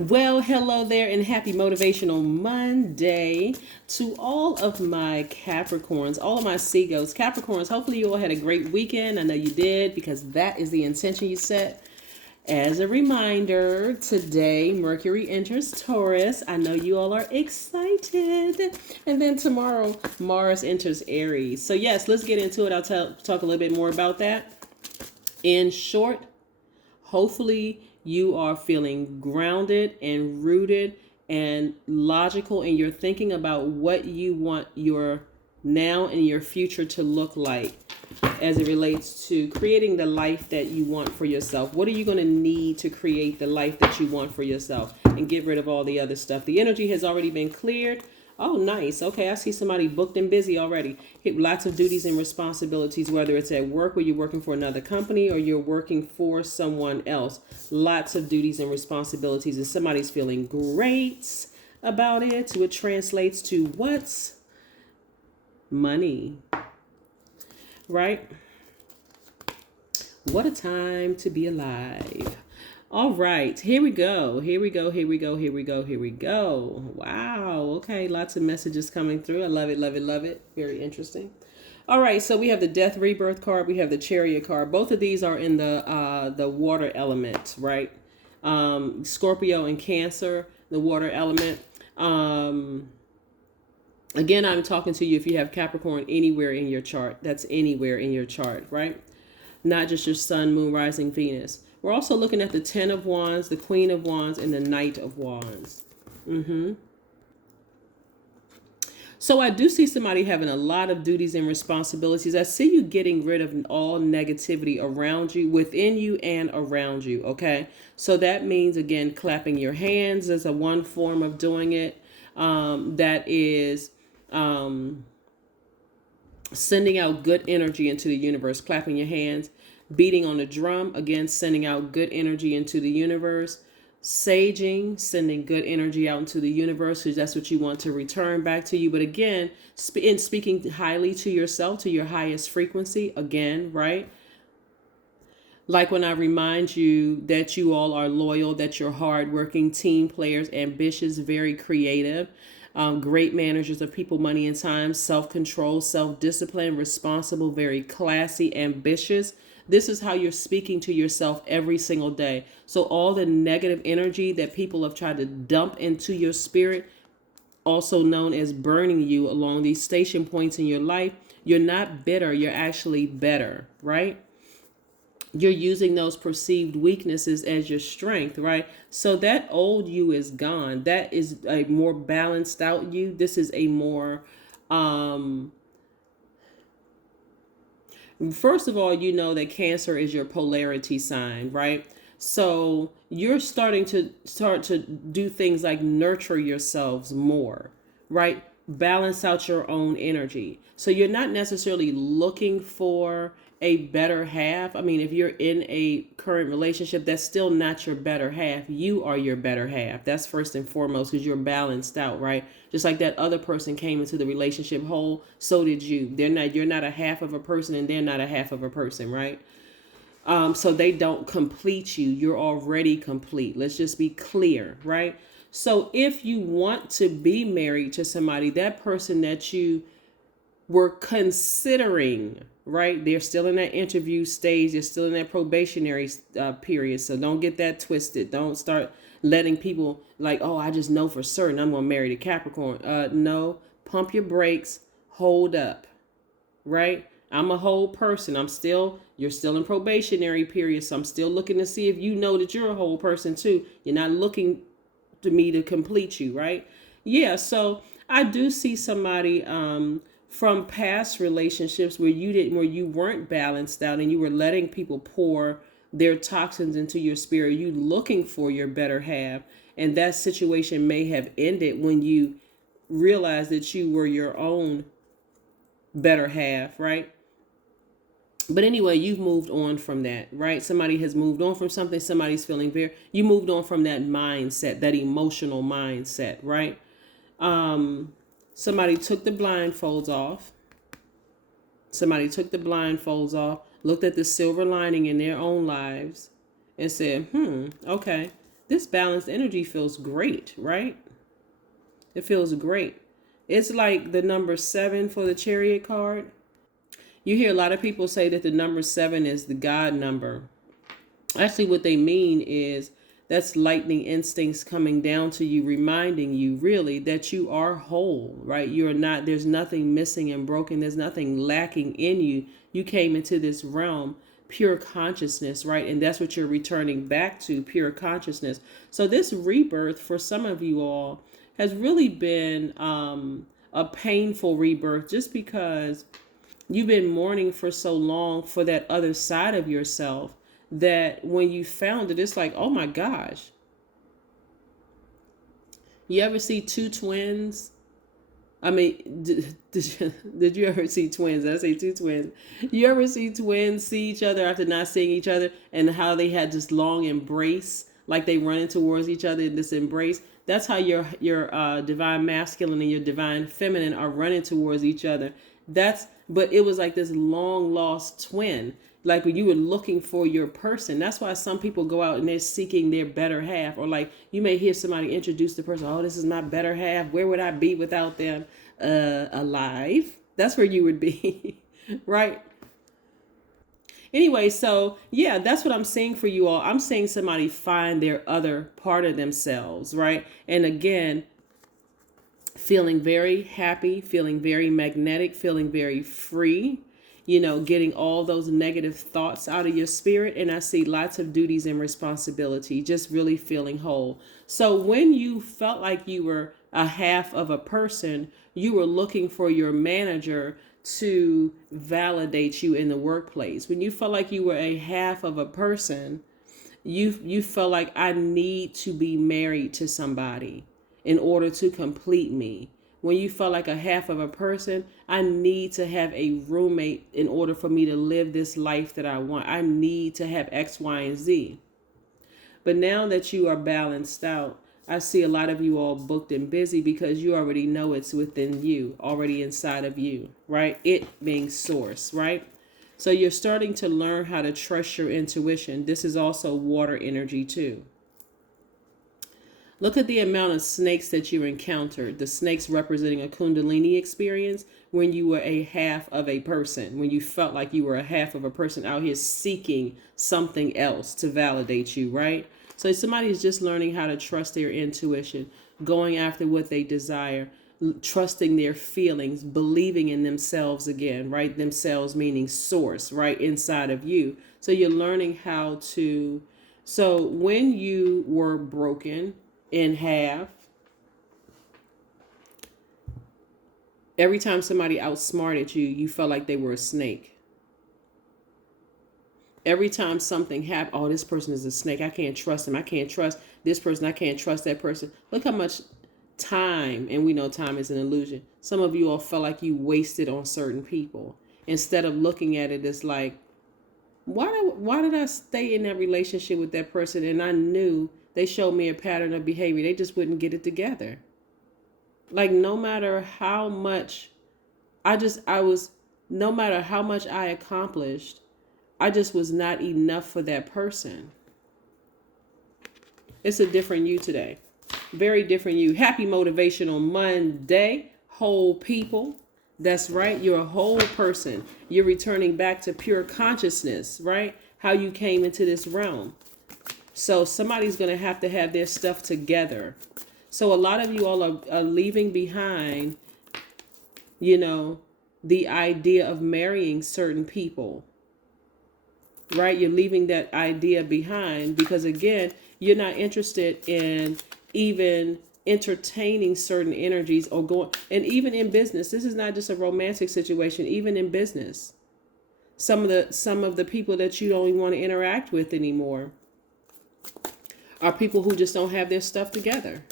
Well, hello there and happy Motivational Monday to all of my Capricorns, all of my seagulls. Capricorns, hopefully you all had a great weekend. I know you did because that is the intention you set. As a reminder, today Mercury enters Taurus. I know you all are excited. And then tomorrow Mars enters Aries. So yes, let's get into it. I'll talk a little bit more about that. In short, hopefully you are feeling grounded and rooted and logical and you're thinking about what you want your now and your future to look like as it relates to creating the life that you want for yourself. What are you going to need to create the life that you want for yourself and get rid of all the other stuff? The energy has already been cleared. Oh, nice. Okay, I see somebody booked and busy already. Lots of duties and responsibilities, whether it's at work where you're working for another company or you're working for someone else. Lots of duties and responsibilities, and somebody's feeling great about it. Which translates to what's money, right? What a time to be alive. All right, here we go. Wow, okay, lots of messages coming through. I love it. Very interesting. All right, so we have the Death Rebirth card. We have the Chariot card. Both of these are in the water element, right? Scorpio and Cancer, the water element. Again, I'm talking to you if you have Capricorn anywhere in your chart. That's anywhere in your chart, right? Not just your sun, moon, rising, Venus. We're also looking at the 10 of Wands, the Queen of Wands, and the Knight of Wands. So I do see somebody having a lot of duties and responsibilities. I see you getting rid of all negativity around you, within you and around you, okay? So that means, again, clapping your hands is a one form of doing it. That is sending out good energy into the universe, clapping your hands. Beating on the drum, again, sending out good energy into the universe. Saging, sending good energy out into the universe because that's what you want to return back to you. But again, in speaking highly to yourself, to your highest frequency, again, right? Like when I remind you that you all are loyal, that you're hardworking, team players, ambitious, very creative, great managers of people, money, and time, self-control, self-discipline, responsible, very classy, ambitious. This is how you're speaking to yourself every single day. So all the negative energy that people have tried to dump into your spirit, also known as burning you along these station points in your life, you're not bitter, you're actually better, right? You're using those perceived weaknesses as your strength, right? So that old you is gone. That is a more balanced out you. This is a more first of all, you know that Cancer is your polarity sign, right? So you're starting to do things like nurture yourselves more, right? Balance out your own energy. So you're not necessarily looking for a better half. I mean, if you're in a current relationship, that's still not your better half. You are your better half. That's first and foremost because you're balanced out, right? Just like that other person came into the relationship whole, so did you. You're not a half of a person and they're not a half of a person, right? So they don't complete you. You're already complete. Let's just be clear, right? So if you want to be married to somebody, that person that you were considering, right? They're still in that interview stage. They're still in that probationary period. So don't get that twisted. Don't start letting people like, oh, I just know for certain I'm going to marry the Capricorn. No, pump your brakes. Hold up, right? I'm a whole person. You're still in probationary period. So I'm still looking to see if you know that you're a whole person too. You're not looking to me to complete you, right? Yeah. So I do see somebody, from past relationships where you weren't balanced out and you were letting people pour their toxins into your spirit, you looking for your better half, and that situation may have ended when you realized that you were your own better half, right? But anyway, you've moved on from that, right? Somebody has moved on from something. Somebody's feeling you moved on from that mindset, that emotional mindset, right? Somebody took the blindfolds off. Looked at the silver lining in their own lives and said, okay, This balanced energy feels great, right? It feels great. It's like the number 7 for the Chariot card. You hear a lot of people say that the number 7 is the God number. Actually, what they mean is that's lightning instincts coming down to you, reminding you really that you are whole, right? You're not, there's nothing missing and broken. There's nothing lacking in you. You came into this realm pure consciousness, right? And that's what you're returning back to, pure consciousness. So this rebirth for some of you all has really been a painful rebirth, just because you've been mourning for so long for that other side of yourself, that when you found it, it's like, oh my gosh. You ever see two twins? I mean, did you ever see twins? I say two twins. You ever see twins see each other after not seeing each other, and how they had this long embrace, like they running towards each other in this embrace? That's how your divine masculine and your divine feminine are running towards each other. But it was like this long lost twin, like when you were looking for your person. That's why some people go out and they're seeking their better half. Or like you may hear somebody introduce the person, oh, this is my better half. Where would I be without them? Alive. That's where you would be. Right? Anyway, so yeah, that's what I'm saying for you all. I'm saying somebody find their other part of themselves, right? And again, feeling very happy, feeling very magnetic, feeling very free, getting all those negative thoughts out of your spirit. And I see lots of duties and responsibility, just really feeling whole. So when you felt like you were a half of a person, you were looking for your manager to validate you in the workplace. When you felt like you were a half of a person, you felt like, I need to be married to somebody in order to complete me. When you felt like a half of a person, I need to have a roommate in order for me to live this life that I want. I need to have X, Y, and Z. But now that you are balanced out, I see a lot of you all booked and busy because you already know it's within you, already inside of you, right? It being source, right? So you're starting to learn how to trust your intuition. This is also water energy too. Look at the amount of snakes that you encountered. The snakes representing a Kundalini experience when you were a half of a person, when you felt like you were a half of a person out here seeking something else to validate you, right? So somebody's just learning how to trust their intuition, going after what they desire, trusting their feelings, believing in themselves again, right? Themselves meaning source, right? Inside of you. So you're learning how to, so when you were broken in half, every time somebody outsmarted you, you felt like they were a snake. Every time something happened, oh, this person is a snake. I can't trust him. I can't trust this person. I can't trust that person. Look how much time, and we know time is an illusion. Some of you all felt like you wasted on certain people. Instead of looking at it as like, why did I stay in that relationship with that person? And I knew they showed me a pattern of behavior. They just wouldn't get it together. Like no matter how much no matter how much I accomplished, I just was not enough for that person. It's a different you today. Very different you. Happy Motivational Monday, whole people. That's right. You're a whole person. You're returning back to pure consciousness, right? How you came into this realm. So somebody's going to have their stuff together. So a lot of you all are leaving behind, the idea of marrying certain people. Right? You're leaving that idea behind because, again, you're not interested in even entertaining certain energies or going. And even in business, this is not just a romantic situation. Even in business, some of the people that you don't even want to interact with anymore are people who just don't have their stuff together.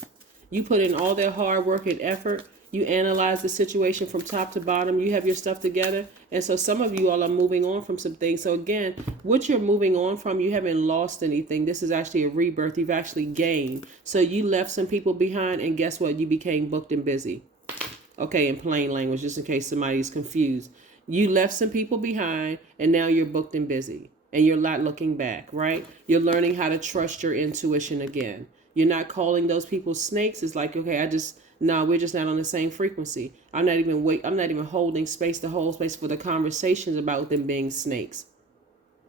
You put in all their hard work and effort. You analyze the situation from top to bottom. You have your stuff together. And so some of you all are moving on from some things. So again, what you're moving on from, you haven't lost anything. This is actually a rebirth. You've actually gained. So you left some people behind, and guess what? You became booked and busy. Okay, in plain language, just in case somebody's confused. You left some people behind, and now you're booked and busy. and you're not looking back, right? You're learning how to trust your intuition again. You're not calling those people snakes. It's like, okay, no, we're just not on the same frequency. I'm not even holding space, the whole space for the conversations about them being snakes.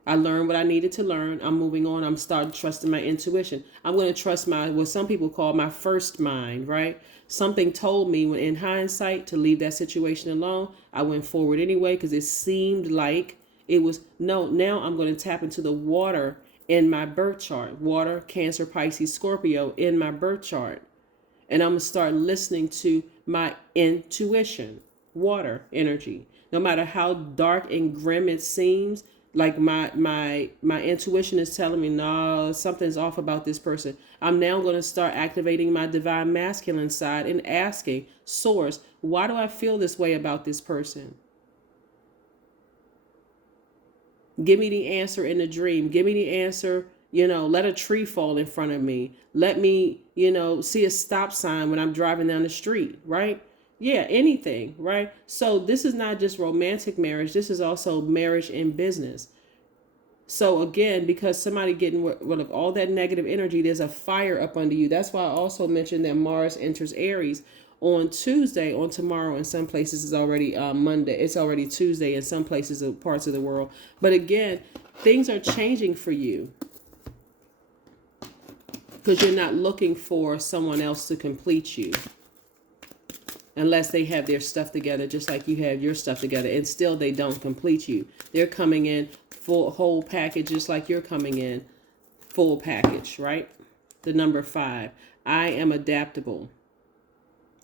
I learned what I needed to learn. I'm moving on. I'm starting trusting my intuition. I'm going to trust what some people call my first mind, right? Something told me when in hindsight to leave that situation alone. I went forward anyway because it seemed like it was, no, now I'm going to tap into the water in my birth chart. Water, Cancer, Pisces, Scorpio in my birth chart. And I'm going to start listening to my intuition, water energy. No matter how dark and grim it seems, like my intuition is telling me, no, something's off about this person. I'm now going to start activating my divine masculine side and asking, source, why do I feel this way about this person? Give me the answer in the dream. Give me the answer. Let a tree fall in front of me. Let me, see a stop sign when I'm driving down the street, right? Yeah, anything, right? So this is not just romantic marriage. This is also marriage in business. So again, because somebody getting rid of all that negative energy, there's a fire up under you. That's why I also mentioned that Mars enters Aries on Tuesday, on tomorrow. In some places it's already Monday. It's already Tuesday in some places, parts of the world. But again, things are changing for you because you're not looking for someone else to complete you. Unless they have their stuff together, just like you have your stuff together, and still they don't complete you. They're coming in full whole package, just like you're coming in full package, right? The number 5. I am adaptable.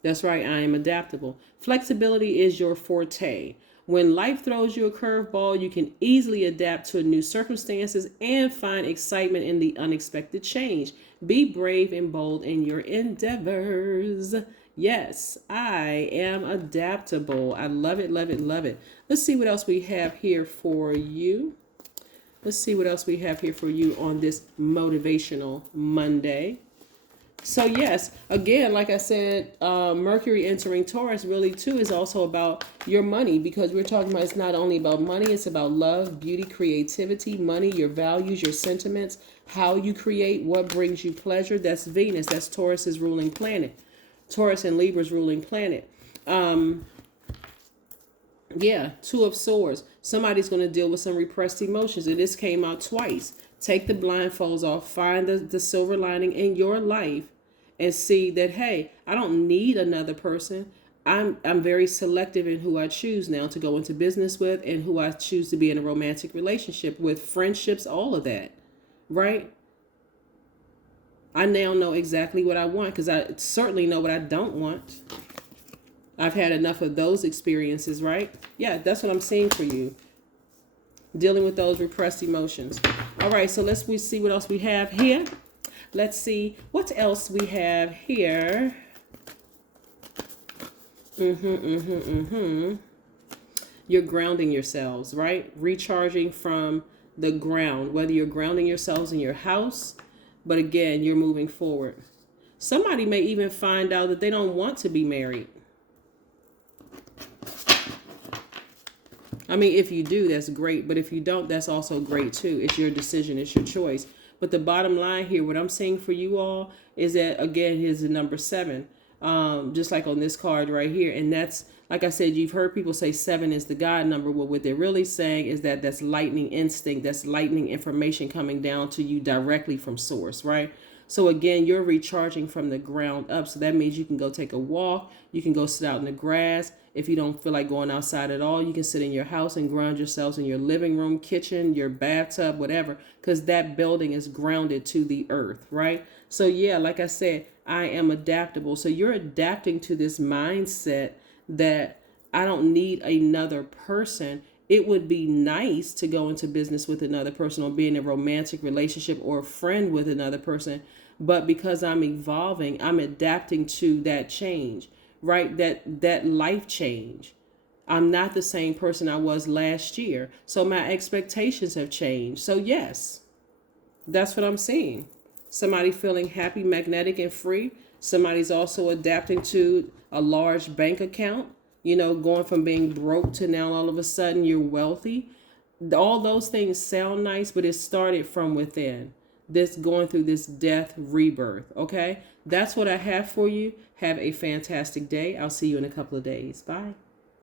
That's right, I am adaptable. Flexibility is your forte. When life throws you a curveball, you can easily adapt to new circumstances and find excitement in the unexpected change. Be brave and bold in your endeavors. Yes, I am adaptable. I love it, love it, love it. Let's see what else we have here for you. Let's see what else we have here for you on this Motivational Monday. So yes, again, like I said, Mercury entering Taurus really too is also about your money, because we're talking about it's not only about money, it's about love, beauty, creativity, money, your values, your sentiments, how you create, what brings you pleasure. That's Venus. That's Taurus's ruling planet. Taurus and Libra's ruling planet. Yeah, 2 of Swords. Somebody's going to deal with some repressed emotions. And this came out twice. Take the blindfolds off. Find the silver lining in your life and see that, hey, I don't need another person. I'm very selective in who I choose now to go into business with and who I choose to be in a romantic relationship with, friendships, all of that, right? I now know exactly what I want because I certainly know what I don't want. I've had enough of those experiences, right? Yeah, that's what I'm seeing for you. Dealing with those repressed emotions. All right, so we see what else we have here. Let's see what else we have here. You're grounding yourselves, right? Recharging from the ground, whether you're grounding yourselves in your house, but again, you're moving forward. Somebody may even find out that they don't want to be married. I mean, if you do, that's great. But if you don't, that's also great too. It's your decision. It's your choice. But the bottom line here, what I'm saying for you all is that, again, here's the number 7. Just like on this card right here. And that's, like I said, you've heard people say 7 is the God number. Well, what they're really saying is that that's lightning instinct. That's lightning information coming down to you directly from source, right? So again, you're recharging from the ground up. So that means you can go take a walk. You can go sit out in the grass. If you don't feel like going outside at all, you can sit in your house and ground yourselves in your living room, kitchen, your bathtub, whatever, because that building is grounded to the earth, right? So yeah, like I said, I am adaptable. So you're adapting to this mindset that I don't need another person. It would be nice to go into business with another person or be in a romantic relationship or a friend with another person. But because I'm evolving, I'm adapting to that change, right? That life change. I'm not the same person I was last year. So my expectations have changed. So yes, that's what I'm seeing. Somebody feeling happy, magnetic, and free. Somebody's also adapting to a large bank account, going from being broke to now all of a sudden you're wealthy. All those things sound nice, but it started from within. This going through this death rebirth. Okay. That's what I have for you. Have a fantastic day. I'll see you in a couple of days. Bye.